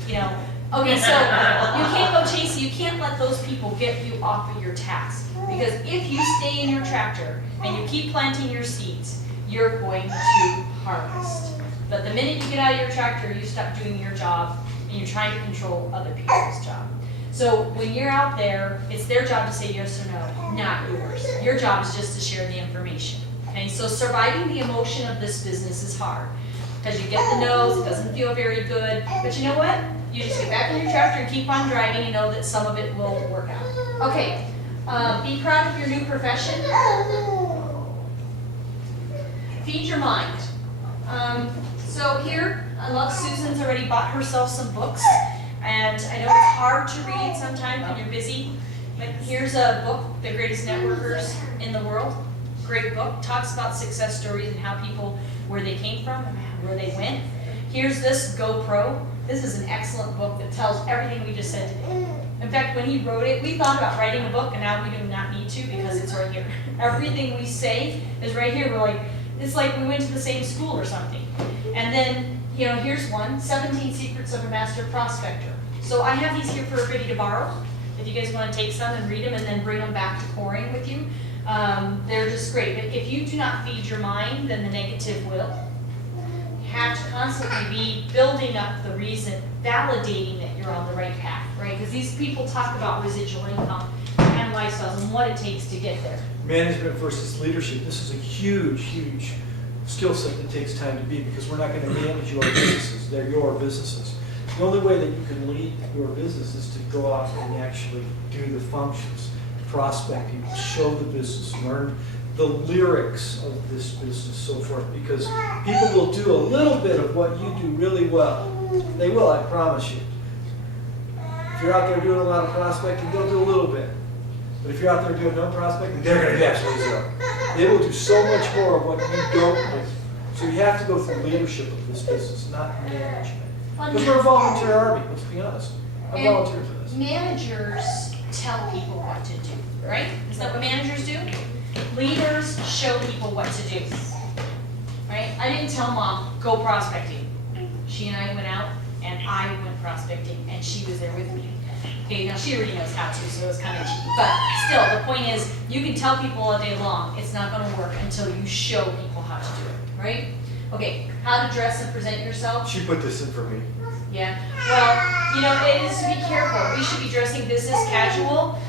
You know, okay, so you can't go chasing, you can't let those people get you off of your task. Because if you stay in your tractor and you keep planting your seeds, you're going to harvest. But the minute you get out of your tractor, you stop doing your job and you're trying to control other people's job. So when you're out there, it's their job to say yes or no, not yours. Your job is just to share the information. Okay, so surviving the emotion of this business is hard. Because you get the no's, it doesn't feel very good. But you know what? You just get back in your tractor and keep on driving and know that some of it will work out. Okay, be proud of your new profession. Feed your mind. So here, I love Susan's already bought herself some books. And I know it's hard to read sometimes when you're busy. But here's a book, The Greatest Networkers in the World. Great book. Talks about success stories and how people, where they came from and where they went. Here's this GoPro. This is an excellent book that tells everything we just said today. In fact, when he wrote it, we thought about writing a book, and now we do not need to because it's right here. Everything we say is right here. We're like, it's like we went to the same school or something. And then, you know, here's one, 17 Secrets of a Master Prospector. So I have these here for everybody to borrow. If you guys want to take some and read them and then bring them back to pouring with you. They're just great. But if you do not feed your mind, then the negative will. You have to constantly be building up the reason, validating that you're on the right path, right? Because these people talk about residual income and lifestyles and what it takes to get there. Management versus leadership. This is a huge, huge skill set that takes time to be, because we're not going to manage your businesses. They're your businesses. The only way that you can lead your business is to go out and actually do the functions, prospect people, show the business, learn the lyrics of this business, so forth, because people will do a little bit of what you do really well. They will, I promise you. If you're out there doing a lot of prospecting, they'll do a little bit. But if you're out there doing no prospecting, they're going to be absolutely zero. They will do so much more of what you don't do. So you have to go through leadership of this business, not management. Because we're a volunteer army, let's be honest. I volunteer for this. Managers tell people what to do, right? Is that what managers do? Leaders show people what to do, right? I didn't tell Mom, go prospecting. She and I went out and I went prospecting and she was there with me. Okay, now she already knows how to, so it was kind of cheap. But still, the point is, you can tell people all day long, it's not going to work until you show people how to do it, right? Okay, how to dress and present yourself. She put this in for me. Yeah, well, you know, it is to be careful. We should be dressing business casual.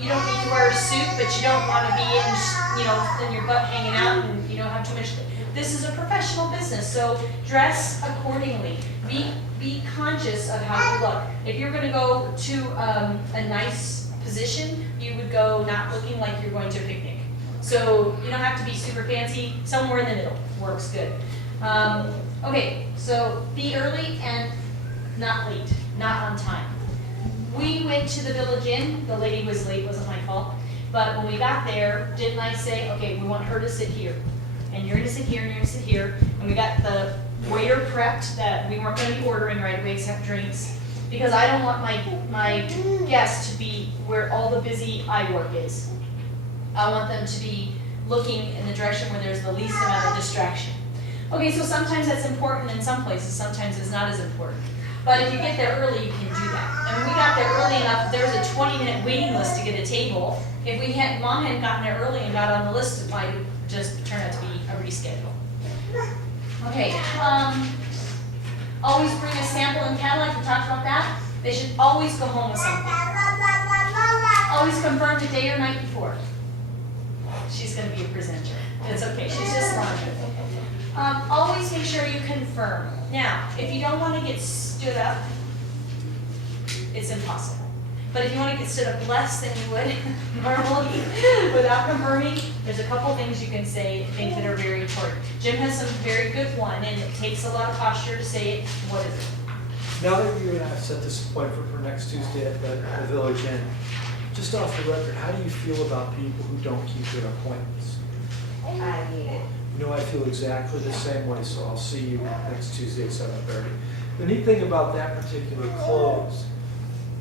You don't need to wear a suit, but you don't want to be in, you know, in your butt hanging out and you don't have too much. This is a professional business, so dress accordingly. Be conscious of how you look. If you're going to go to a nice position, you would go not looking like you're going to a picnic. So you don't have to be super fancy. Somewhere in the middle works good. Okay, so be early and not late, not on time. We went to the Village Inn. The lady was late, wasn't my fault. But when we got there, didn't I say, okay, we want her to sit here. And you're going to sit here, and you're going to sit here. And we got the waiter prepped that we weren't going to be ordering right away except drinks. Because I don't want my guests to be where all the busy eye work is. I want them to be looking in the direction where there's the least amount of distraction. Okay, so sometimes that's important in some places, sometimes it's not as important. But if you get there early, you can do that. And when we got there early enough, there was a 20-minute waiting list to get a table. If Mom hadn't gotten there early and got on the list, it might just turn out to be a reschedule. Okay, always bring a sample and catalog, we talked about that. They should always go home with something. Always confirm the day or night before. She's gonna be a presenter. It's okay, she's just learning. Always make sure you confirm. Now, if you don't wanna get stood up, it's impossible. But if you wanna get stood up less than you would normally without confirming, there's a couple things you can say, things that are very important. Jim has some very good one, and it takes a lot of posture to say it. What is it? Now that you and I have set this appointment for next Tuesday at the Village Inn, just off the record, how do you feel about people who don't keep their appointments? I hate it. You know, I feel exactly the same way, so I'll see you next Tuesday at 7:30. The neat thing about that particular close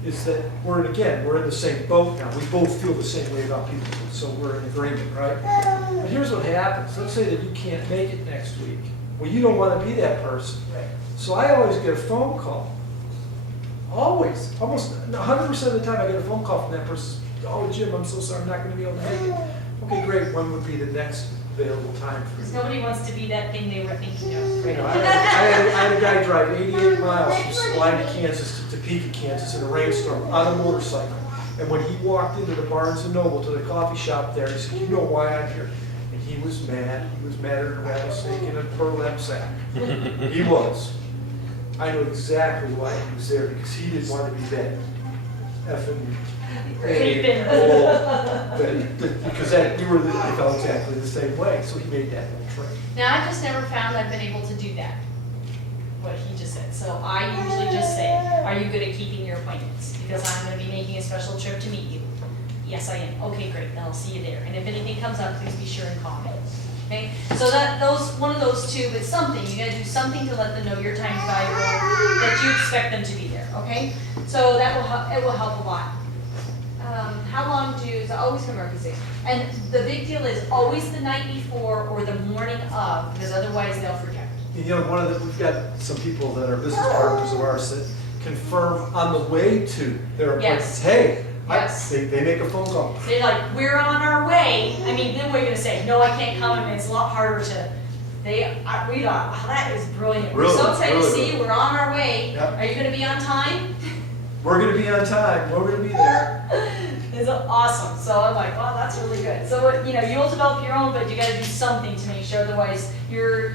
is that we're in the same boat now. We both feel the same way about people, so we're in agreement, right? But here's what happens. Let's say that you can't make it next week. Well, you don't want to be that person. So I always get a phone call. Always. Almost 100% of the time I get a phone call from that person. Oh, Jim, I'm so sorry, I'm not going to be able to make it. Okay, great. When would be the next available time for Because you? nobody wants to be that thing they were thinking of. You know, I had a guy drive 88 miles from Salina, Kansas to Topeka, Kansas in a rainstorm on a motorcycle. And when he walked into the Barnes & Noble to the coffee shop there, he said, you know why I'm here? And he was mad. He was madder than a rattlesnake in a burlap sack. He was. I know exactly why he was there, because he didn't want to be that effing because I felt exactly the same way, so he made that little trick. Now, I've just never found I've been able to do that, what he just said. So I usually just say, are you good at keeping your appointments? Because I'm gonna be making a special trip to meet you. Yes, I am. Okay, great, then I'll see you there. And if anything comes up, please be sure and call me. Okay, so one of those two, it's something, you gotta do something to let them know your time's valuable, that you expect them to be there, okay? So that will help, it will help a lot. How long so always come emergency. And the big deal is always the night before or the morning of, because otherwise they'll forget. You know, we've got some people that are business partners of ours that confirm on the way to their appointments. Yes. Hey, Yes. they make a phone call. They're like, we're on our way. I mean, then what are you gonna say? No, I can't come. I mean, it's a lot harder to, we thought, oh, that is brilliant. We're so Really, excited to really see you. We're on our way. Yep. Are you gonna be on time? We're gonna be on time, we're gonna be there. It's awesome. So I'm like, wow, that's really good. So, you'll develop your own, but you gotta do something to make sure, otherwise your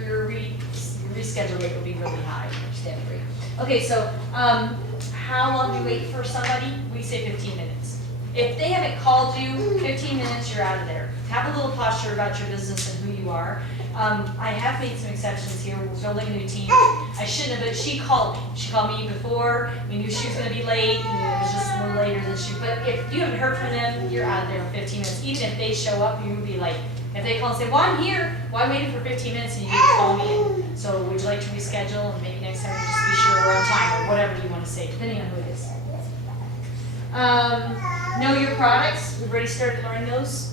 reschedule rate will be really high, understandably. Okay, so, how long do you wait for somebody? We say 15 minutes. If they haven't called you, 15 minutes, you're out of there. Have a little posture about your business and who you are. I have made some exceptions here. We're building a new team. I shouldn't have, but she called me. She called me before. We knew she was going to be late, and it was just a little later than she. But if you haven't heard from them, you're out of there in 15 minutes. Even if they show up, you would be like, if they call and say, well, I'm here. Well, I waited for 15 minutes and you didn't call me. So would you like to reschedule? And maybe next time just be sure we're on time or whatever you want to say, depending on who it is. Know your products. We've already started learning those.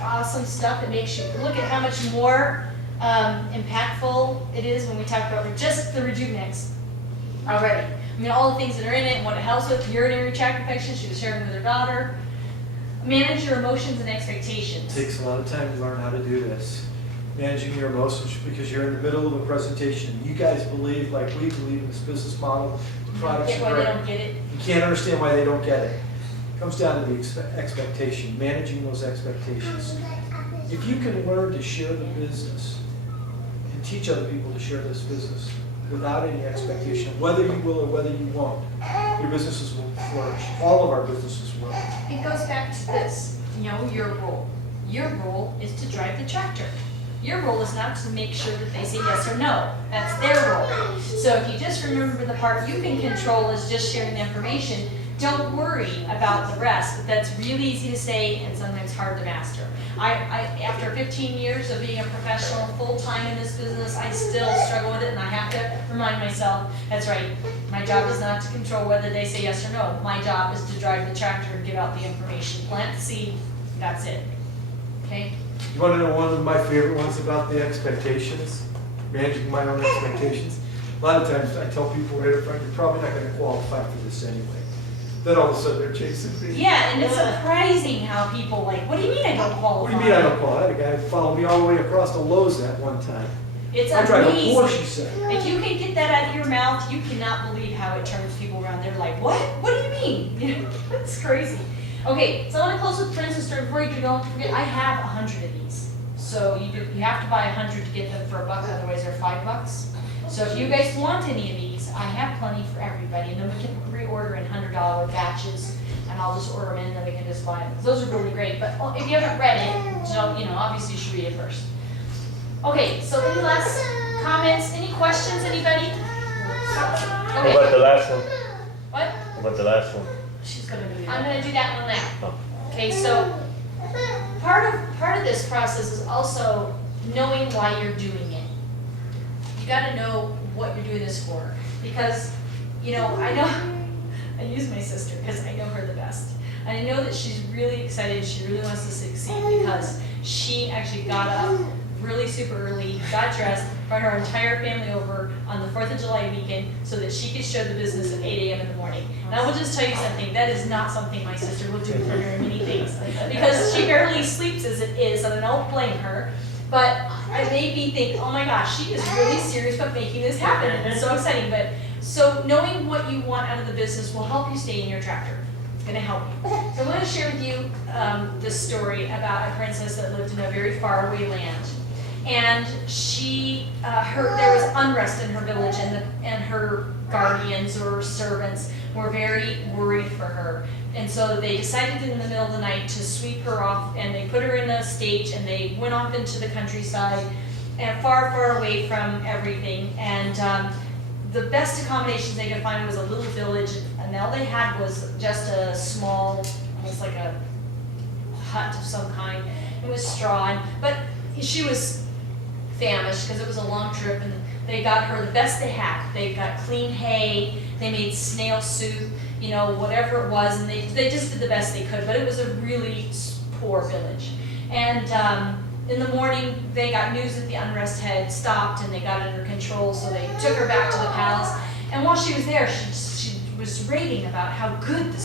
Awesome stuff that makes you look at how much more impactful it is when we talk about just the Rejuvenex already. I mean, all the things that are in it and what it helps with urinary tract infections. She was sharing with her daughter. Manage your emotions and expectations. It takes a lot of time to learn how to do this. Managing your emotions, because you're in the middle of a presentation. You guys believe, like we believe in this business model, the products Get are why they great. don't get it. You can't understand why they don't get it. It comes down to the expectation, managing those expectations. If you can learn to share the business and teach other people to share this business without any expectation, whether you will or whether you won't, your businesses will flourish. All of our businesses will. It goes back to this, your role. Your role is to drive the tractor. Your role is not to make sure that they say yes or no. That's their role. So if you just remember the part you can control is just sharing the information, don't worry about the rest, but that's really easy to say and sometimes hard to master. After 15 years of being a professional full-time in this business, I still struggle with it, and I have to remind myself, that's right, my job is not to control whether they say yes or no. My job is to drive the tractor and give out the information, plant the seed, that's it. Okay? You wanna know one of my favorite ones about the expectations? Managing my own expectations? A lot of times I tell people right up front, you're probably not gonna qualify for this anyway. Then all of a sudden they're chasing me. Yeah, and it's surprising how people like, what do you mean I don't qualify? What do you mean I don't qualify? I had a guy follow me all the way across the Lowe's that one time. It's I drive a amazing. Porsche, he said. If you can get that out of your mouth, you cannot believe how it turns people around. They're like, what? What do you mean? You know, it's crazy. Okay, so I want to close with Princess Story. Before you do, don't forget, I have 100 of these. So you have to buy 100 to get them for $1, otherwise they're $5. So if you guys want any of these, I have plenty for everybody, and then we can reorder in $100 batches, and I'll just order them in, and then we can just buy them. Those are really great, but if you haven't read it, so, you know, obviously you should read it first. Okay, so any last comments, any questions, anybody? How Okay, about the last one? what? How about the last one? She's gonna do that. I'm gonna do that one now. Oh. Okay, so part of this process is also knowing why you're doing it. You gotta know what you're doing this for, because, you know, I know, I use my sister because I know her the best. And I know that she's really excited, she really wants to succeed because she actually got up really super early, got dressed, brought her entire family over on the 4th of July weekend so that she could show the business at 8 a.m. in the morning. And I will just tell you something, that is not something my sister will do for very many things. Because she barely sleeps as it is, and I don't blame her. But it made me think, oh my gosh, she is really serious about making this happen. It's so exciting. But so knowing what you want out of the business will help you stay in your tractor. It's gonna help you. So I'm gonna share with you this story about a princess that lived in a very faraway land. And she, there was unrest in her village, and her guardians or servants were very worried for her. And so they decided in the middle of the night to sweep her off, and they put her in a stage, and they went off into the countryside, and far, far away from everything. And the best accommodations they could find was a little village, and all they had was just a small, almost like a hut of some kind. It was straw, but she was famished because it was a long trip, and they got her the best they had. They got clean hay, they made snail soup, you know, whatever it was, and they just did the best they could, but it was a really poor village. And in the morning, they got news that the unrest had stopped and they got it under control, so they took her back to the palace. And while she was there, she was raving about how good the